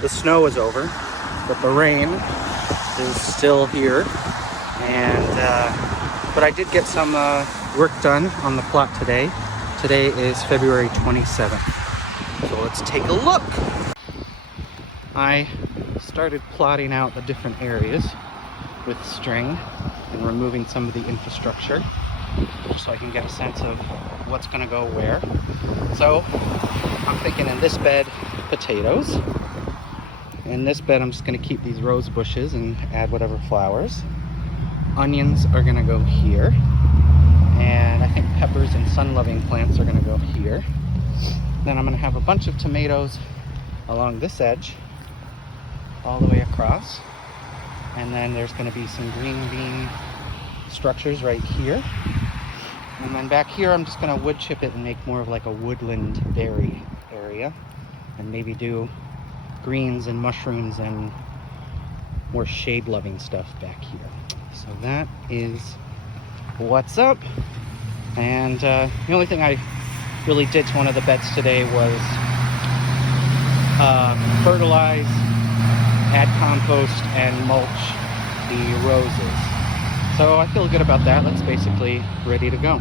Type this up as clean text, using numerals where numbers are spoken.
The snow is over, but the rain is still here. And but I did get some work done on the plot today. Today is February 27th. So let's take a look. I started plotting out the different areas with string and removing some of the infrastructure so I can get a sense of what's going to go where. So I'm thinking in this bed, potatoes. In this bed, I'm just going to keep these rose bushes and add whatever flowers. Onions are going to go here. And I think peppers and sun-loving plants are going to go here. Then I'm going to have a bunch of tomatoes along this edge, all the way across. And then there's going to be some green bean structures right here. And then back here, I'm just going to wood chip it and make more of like a woodland berry area. And maybe do greens and mushrooms and more shade-loving stuff back here. So that is what's up. And the only thing I really did to one of the beds today was fertilize, add compost, and mulch the roses. So I feel good about that. That's basically ready to go.